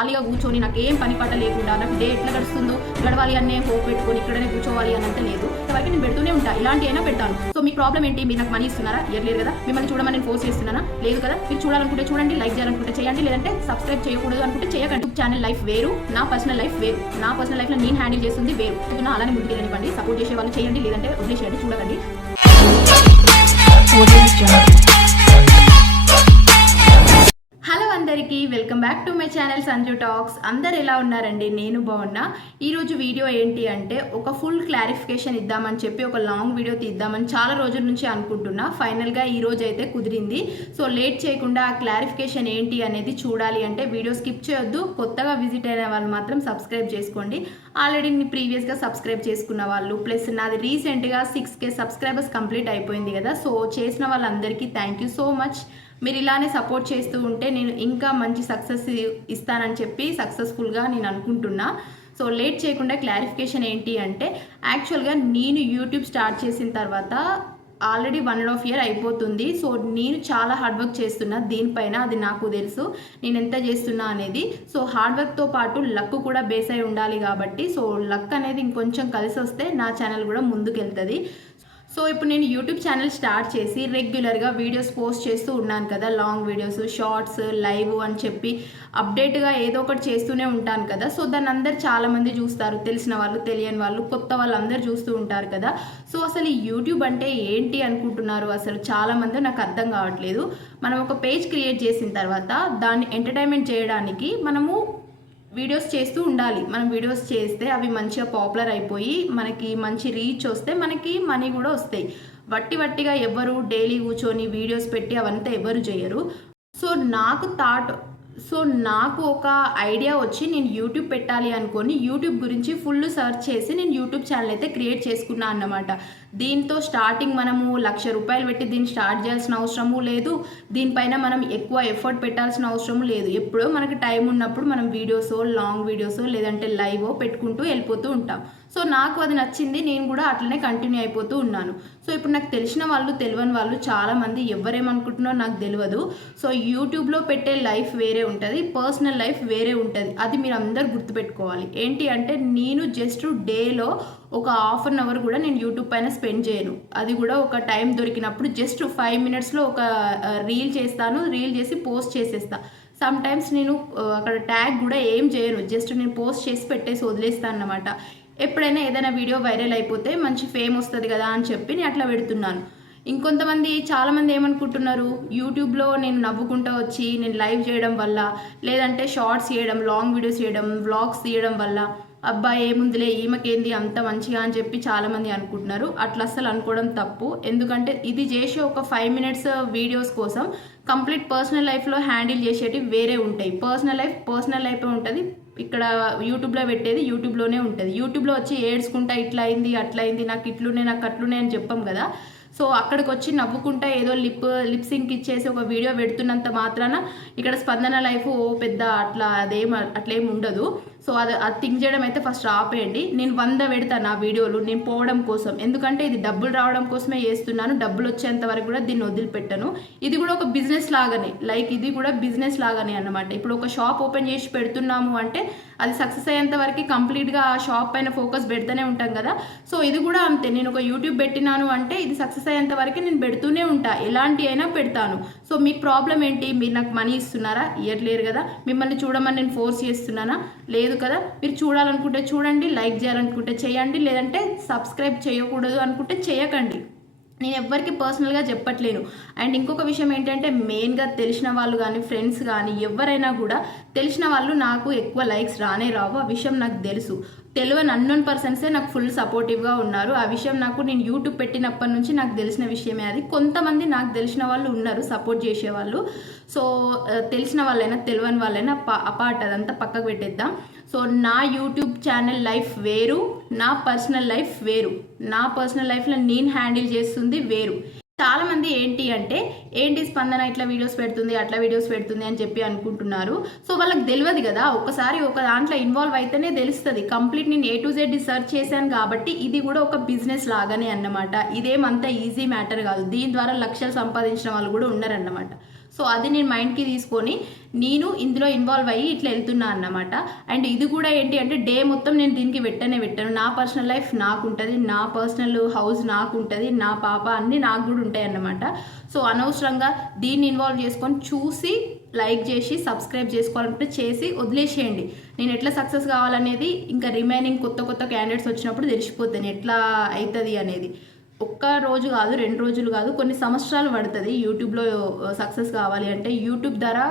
ఖాళీగా కూర్చొని నాకు ఏం పని పట్ట లేకుండా నాకు డే ఎట్లా గడుస్తుందో గడవాలి అనే హోప్ పెట్టుకొని ఇక్కడనే కూర్చోవాలి అని అంటే లేదు. ఇంతవరకు నేను పెడుతూనే ఉంటా ఇలాంటి అయినా పెడతాను. సో మీ ప్రాబ్లం ఏంటి? మీరు నాకు మనీ ఇస్తున్నారా? ఇవ్వలేరు కదా. మిమ్మల్ని చూడమని నేను ఫోర్స్ చేస్తున్నానా? లేదు కదా. మీరు చూడాలనుకుంటే చూడండి లైక్ చేయాలనుకుంటే చేయండి లేదంటే సబ్స్క్రైబ్ చేయకూడదు అనుకుంటే చేయకండి. ఛానల్ లైఫ్ వేరు నా పర్సనల్ లైఫ్ వేరు. నా పర్సనల్ లైఫ్లో నేను హ్యాండిల్ చేస్తుంది వేరు. నా అలానే ముందుకు వెళ్ళనివ్వండి సపోర్ట్ చేసే వాళ్ళు చేయండి లేదంటే వదిలేసేయండి చూడకండి. Welcome back to my channel Sanju talks. అందరు ఎలా ఉన్నారండి? నేను బాగున్నా. ఈరోజు వీడియో ఏంటి అంటే ఒక ఫుల్ క్లారిఫికేషన్ ఇద్దామని చెప్పి ఒక లాంగ్ వీడియో తీద్దామని చాలా రోజుల నుంచి అనుకుంటున్నా. ఫైనల్గా ఈరోజు అయితే కుదిరింది. సో లేట్ చేయకుండా ఆ క్లారిఫికేషన్ ఏంటి అనేది చూడాలి అంటే వీడియో స్కిప్ చేయొద్దు. కొత్తగా విజిట్ అయిన వాళ్ళు మాత్రం సబ్స్క్రైబ్ చేసుకోండి. ఆల్రెడీ ప్రీవియస్గా సబ్స్క్రైబ్ చేసుకున్న వాళ్ళు ప్లస్ నాది రీసెంట్గా సిక్స్ కే సబ్స్క్రైబర్స్ కంప్లీట్ అయిపోయింది కదా. సో చేసిన వాళ్ళందరికీ థ్యాంక్ యూ సో మచ్ మీరు ఇలానే సపోర్ట్ చేస్తూ ఉంటే నేను ఇంకా మంచి సక్సెస్ ఇస్తానని చెప్పి సక్సెస్ఫుల్గా నేను అనుకుంటున్నా. సో లేట్ చేయకుండా క్లారిఫికేషన్ ఏంటి అంటే యాక్చువల్గా నేను యూట్యూబ్ స్టార్ట్ చేసిన తర్వాత already one and half year అయిపోతుంది. సో నేను చాలా హార్డ్ వర్క్ చేస్తున్నా. దీనిపైన అది నాకు తెలుసు. నేను ఎంత చేస్తున్నా అనేది. సో హార్డ్ వర్క్తో పాటు లక్ కూడా బేస్ అయి ఉండాలి కాబట్టి. సో లక్ అనేది ఇంకొంచెం కలిసి వస్తే నా ఛానల్ కూడా ముందుకు వెళ్తుంది సో ఇప్పుడు నేను యూట్యూబ్ ఛానల్ స్టార్ట్ చేసి రెగ్యులర్గా వీడియోస్ పోస్ట్ చేస్తూ ఉన్నాను కదా లాంగ్ వీడియోస్ షార్ట్స్ లైవ్ అని చెప్పి అప్డేట్గా ఏదో ఒకటి చేస్తూనే ఉంటాను కదా. సో దాన్ని అందరు చాలామంది చూస్తారు తెలిసిన వాళ్ళు తెలియని వాళ్ళు కొత్త వాళ్ళు అందరు చూస్తూ ఉంటారు కదా. సో అసలు ఈ యూట్యూబ్ అంటే ఏంటి అనుకుంటున్నారు? అసలు చాలామంది నాకు అర్థం కావట్లేదు. మనం ఒక పేజ్ క్రియేట్ చేసిన తర్వాత దాన్ని ఎంటర్టైన్మెంట్ చేయడానికి మనము వీడియోస్ చేస్తూ ఉండాలి. మనం వీడియోస్ చేస్తే అవి మంచిగా పాపులర్ అయిపోయి మనకి మంచి రీచ్ వస్తే మనకి మనీ కూడా వస్తాయి. వట్టి వట్టిగా ఎవరు డైలీ కూర్చొని వీడియోస్ పెట్టి అవంతా ఎవరు చేయరు. సో నాకు థాట్ సో నాకు ఒక ఐడియా వచ్చి నేను యూట్యూబ్ పెట్టాలి అనుకొని యూట్యూబ్ గురించి ఫుల్ సర్చ్ చేసి నేను యూట్యూబ్ ఛానల్ అయితే క్రియేట్ చేసుకున్నా అన్నమాట. దీంతో స్టార్టింగ్ మనము లక్ష రూపాయలు పెట్టి దీన్ని స్టార్ట్ చేయాల్సిన అవసరము లేదు. దీనిపైన మనం ఎక్కువ ఎఫర్ట్ పెట్టాల్సిన అవసరం లేదు. ఎప్పుడో మనకి టైం ఉన్నప్పుడు మనం వీడియోస్ లాంగ్ వీడియోస్ లేదంటే లైవ్ పెట్టుకుంటూ వెళ్ళిపోతూ ఉంటాం. సో నాకు అది నచ్చింది నేను కూడా అట్లనే కంటిన్యూ అయిపోతూ ఉన్నాను. సో ఇప్పుడు నాకు తెలిసిన వాళ్ళు తెలియని వాళ్ళు చాలామంది ఎవరేమనుకుంటున్నారో నాకు తెలియదు సో యూట్యూబ్లో పెట్టే లైఫ్ వేరే ఉంటుంది పర్సనల్ లైఫ్ వేరే ఉంటుంది. అది మీరు అందరు గుర్తుపెట్టుకోవాలి. ఏంటి అంటే నేను జస్ట్ డేలో ఒక హాఫ్ అన్ అవర్ కూడా నేను యూట్యూబ్ పైన స్పెండ్ చేయను. అది కూడా ఒక టైం దొరికినప్పుడు జస్ట్ ఫైవ్ మినిట్స్లో ఒక రీల్ చేస్తాను రీల్ చేసి పోస్ట్ చేసేస్తా. సమ్ టైమ్స్ నేను అక్కడ ట్యాగ్ కూడా ఏం చేయను. జస్ట్ నేను పోస్ట్ చేసి పెట్టేసి వదిలేస్తాను అన్నమాట. ఎప్పుడైనా ఏదైనా వీడియో వైరల్ అయిపోతే మంచి ఫేమ్ వస్తుంది కదా అని చెప్పి నేను అట్లా పెడుతున్నాను. ఇంకొంతమంది చాలామంది ఏమనుకుంటున్నారు యూట్యూబ్లో నేను నవ్వుకుంటూ వచ్చి నేను లైవ్ చేయడం వల్ల లేదంటే షార్ట్స్ చేయడం లాంగ్ వీడియోస్ చేయడం వ్లాగ్స్ తీయడం వల్ల అబ్బా ఏముందిలే ఈమెకేంది అంత మంచిగా అని చెప్పి చాలామంది అనుకుంటున్నారు. అట్లా అస్సలు అనుకోవడం తప్పు. ఎందుకంటే ఇది చేసే ఒక ఫైవ్ మినిట్స్ వీడియోస్ కోసం కంప్లీట్ పర్సనల్ లైఫ్లో హ్యాండిల్ చేసేటివి వేరే ఉంటాయి. పర్సనల్ లైఫ్ పర్సనల్ లైఫ్ ఉంటుంది. ఇక్కడ యూట్యూబ్లో పెట్టేది యూట్యూబ్లోనే ఉంటుంది. యూట్యూబ్లో వచ్చి ఏడ్చుకుంటా ఇట్లా అయింది అట్లా అయింది నాకు ఇట్లునే నాకు అట్లునే అని చెప్పాం కదా. సో అక్కడికి వచ్చి నవ్వుకుంటా ఏదో లిప్ లిప్ సింక్ ఇచ్చేసి ఒక వీడియో పెడుతున్నంత మాత్రాన ఇక్కడ స్పందన లైఫ్ ఓ పెద్ద అట్లా అదేం అట్లేం ఉండదు. సో అది అది థింక్ చేయడం అయితే ఫస్ట్ ఆపేయండి. నేను వంద పెడతాను నా వీడియోలు నేను పోవడం కోసం. ఎందుకంటే ఇది డబ్బులు రావడం కోసమే చేస్తున్నాను. డబ్బులు వచ్చేంత వరకు కూడా దీన్ని వదిలిపెట్టను. ఇది కూడా ఒక బిజినెస్ లాగానే లైక్ ఇది కూడా బిజినెస్ లాగానే అనమాట ఇప్పుడు ఒక షాప్ ఓపెన్ చేసి పెడుతున్నాము అంటే అది సక్సెస్ అయ్యేంత వరకు కంప్లీట్గా ఆ షాప్ పైన ఫోకస్ పెడుతూనే ఉంటాం కదా. సో ఇది కూడా అంతే. నేను ఒక యూట్యూబ్ పెట్టినాను అంటే ఇది సక్సెస్ అయ్యేంత వరకు నేను పెడుతూనే ఉంటా. ఎలాంటి అయినా పెడతాను. సో మీ ప్రాబ్లం ఏంటి? మీరు నాకు మనీ ఇస్తున్నారా? ఇవ్వట్లేరు కదా. మిమ్మల్ని చూడమని నేను ఫోర్స్ చేస్తున్నానా? లేదు కదా? మీరు చూడాలనుకుంటే చూడండి లైక్ చేయాలనుకుంటే చేయండి లేదంటే సబ్స్క్రైబ్ చేయకూడదు అనుకుంటే చేయకండి. నేను ఎవ్వరికి పర్సనల్గా చెప్పట్లేను. అండ్ ఇంకొక విషయం ఏంటంటే మెయిన్గా తెలిసిన వాళ్ళు కానీ ఫ్రెండ్స్ కానీ ఎవరైనా కూడా తెలిసిన వాళ్ళు నాకు ఎక్కువ లైక్స్ రానే రావు. ఆ విషయం నాకు తెలుసు. తెలియని అన్నోన్ పర్సన్సే నాకు ఫుల్ సపోర్టివ్గా ఉన్నారు. ఆ విషయం నాకు నేను యూట్యూబ్ పెట్టినప్పటి నుంచి నాకు తెలిసిన విషయమే అది. కొంతమంది నాకు తెలిసిన వాళ్ళు ఉన్నారు సపోర్ట్ చేసేవాళ్ళు. సో తెలిసిన వాళ్ళైనా తెలియని వాళ్ళైనా ప- అపార్ట్ అదంతా పక్కకు పెట్టేద్దాం. సో నా యూట్యూబ్ ఛానల్ లైఫ్ వేరు నా పర్సనల్ లైఫ్ వేరు. నా పర్సనల్ లైఫ్లో నేను హ్యాండిల్ చేస్తుంది వేరు. చాలామంది ఏంటి అంటే ఏంటి స్పందన ఇట్లా వీడియోస్ పెడుతుంది అట్లా వీడియోస్ పెడుతుంది అని చెప్పి అనుకుంటున్నారు. సో వాళ్ళకి తెలియదు కదా ఒకసారి ఒక దాంట్లో ఇన్వాల్వ్ అయితేనే తెలుస్తుంది. కంప్లీట్ నేను ఏ టు జెడ్ సర్చ్ చేశాను కాబట్టి ఇది కూడా ఒక బిజినెస్ లాగానే అన్నమాట. ఇదేమంత ఈజీ మ్యాటర్ కాదు. దీని ద్వారా లక్షలు సంపాదించిన వాళ్ళు కూడా ఉన్నారన్నమాట. సో అది నేను మైండ్కి తీసుకొని నేను ఇందులో ఇన్వాల్వ్ అయ్యి ఇట్లా వెళ్తున్నా అన్నమాట. అండ్ ఇది కూడా ఏంటి అంటే డే మొత్తం నేను దీనికి పెట్టనే పెట్టాను. నా పర్సనల్ లైఫ్ నాకు ఉంటుంది నా పర్సనల్ హౌస్ నాకు ఉంటుంది నా పాప అన్నీ నాకు కూడా ఉంటాయి అన్నమాట. సో అనవసరంగా దీన్ని ఇన్వాల్వ్ చేసుకొని చూసి లైక్ చేసి సబ్స్క్రైబ్ చేసుకోవాలంటే చేసి వదిలేసేయండి. నేను ఎట్లా సక్సెస్ కావాలనేది ఇంకా రిమైనింగ్ కొత్త కొత్త క్యాండిడేట్స్ వచ్చినప్పుడు తెలిసిపోతాను ఎట్లా అవుతుంది అనేది. ఒక్క రోజు కాదు రెండు రోజులు కాదు కొన్ని సంవత్సరాలు పడుతుంది యూట్యూబ్లో సక్సెస్ కావాలి అంటే యూట్యూబ్ ద్వారా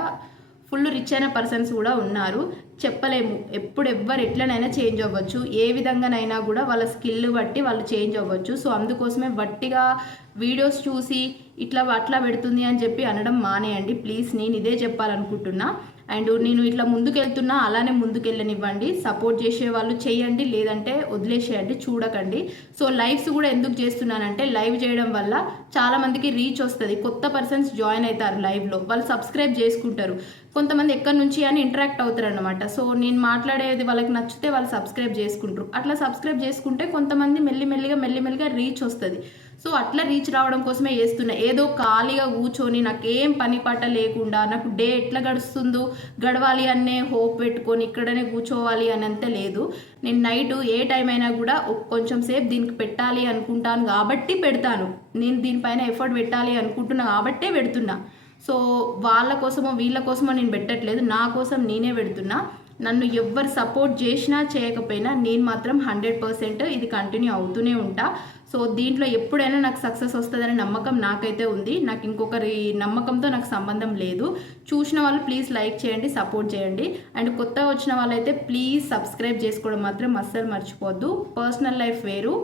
ఫుల్ రిచ్ అయిన పర్సన్స్ కూడా ఉన్నారు. చెప్పలేము ఎప్పుడు ఎవ్వరు ఎట్లనైనా చేంజ్ అవ్వచ్చు ఏ విధంగానైనా కూడా వాళ్ళ స్కిల్ బట్టి వాళ్ళు చేంజ్ అవ్వచ్చు. సో అందుకోసమే వట్టిగా వీడియోస్ చూసి ఇట్లా అట్లా పెడుతుంది అని చెప్పి అనడం మానేయండి. ప్లీజ్ నేను ఇదే చెప్పాలనుకుంటున్నా. అండ్ నేను ఇట్లా ముందుకెళ్తున్నా అలానే ముందుకెళ్ళనివ్వండి. సపోర్ట్ చేసే వాళ్ళు చేయండి లేదంటే వదిలేసేయండి చూడకండి. సో లైవ్స్ కూడా ఎందుకు చేస్తున్నానంటే లైవ్ చేయడం వల్ల చాలా మందికి రీచ్ వస్తుంది. కొత్త పర్సన్స్ జాయిన్ అవుతారు లైవ్లో. వాళ్ళు సబ్స్క్రైబ్ చేసుకుంటారు. కొంతమంది ఎక్కడి నుంచి అని ఇంటరాక్ట్ అవుతారు అనమాట సో నేను మాట్లాడేది వాళ్ళకి నచ్చితే వాళ్ళు సబ్స్క్రైబ్ చేసుకుంటారు. అట్లా సబ్స్క్రైబ్ చేసుకుంటే కొంతమంది మెల్లిమెల్లిగా మెల్లిమెల్లిగా రీచ్ వస్తుంది. సో అట్లా రీచ్ రావడం కోసమే చేస్తున్నా. ఏదో ఖాళీగా కూర్చొని నాకేం పని పాట లేకుండా నాకు డే ఎట్లా గడుస్తుందో గడవాలి అనే హోప్ పెట్టుకొని ఇక్కడనే కూర్చోవాలి అని అంతే లేదు. నేను నైట్ ఏ టైం అయినా కూడా కొంచెం సేపు దీనికి పెట్టాలి అనుకుంటాను కాబట్టి పెడతాను. నేను దీనిపైన ఎఫర్ట్ పెట్టాలి అనుకుంటున్నా కాబట్టే పెడుతున్నా. సో వాళ్ళ కోసమో వీళ్ళ కోసమో నేను పెట్టట్లేదు. నా కోసం నేనే పెడుతున్నా. నన్ను ఎవ్వరు సపోర్ట్ చేసినా చేయకపోయినా నేను మాత్రం హండ్రెడ్ పర్సెంట్ ఇది కంటిన్యూ అవుతూనే ఉంటా. సో దీంట్లో ఎప్పుడైనా నాకు సక్సెస్ వస్తుందనే నమ్మకం నాకైతే ఉంది. నాకు ఇంకొకరి నమ్మకంతో నాకు సంబంధం లేదు. చూసిన వాళ్ళు ప్లీజ్ లైక్ చేయండి సపోర్ట్ చేయండి. అండ్ కొత్తగా వచ్చిన వాళ్ళైతే ప్లీజ్ సబ్స్క్రైబ్ చేసుకోవడం మాత్రం అస్సలు మర్చిపోవద్దు. పర్సనల్ లైఫ్ వేరు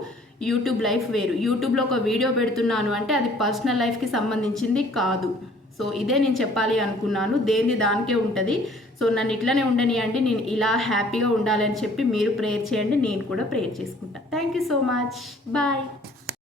యూట్యూబ్ లైఫ్ వేరు. యూట్యూబ్లో ఒక వీడియో పెడుతున్నాను అంటే అది పర్సనల్ లైఫ్కి సంబంధించింది కాదు. సో ఇదే నేను చెప్పాలి అనుకున్నాను. దేనిది దానికే ఉంటుంది. సో నన్ను ఇట్లనే ఉండనియండి. నేను ఇలా హ్యాపీగా ఉండాలని చెప్పి మీరు ప్రేయర్ చేయండి. నేను కూడా ప్రేయర్ చేసుకుంటాను thank you so much bye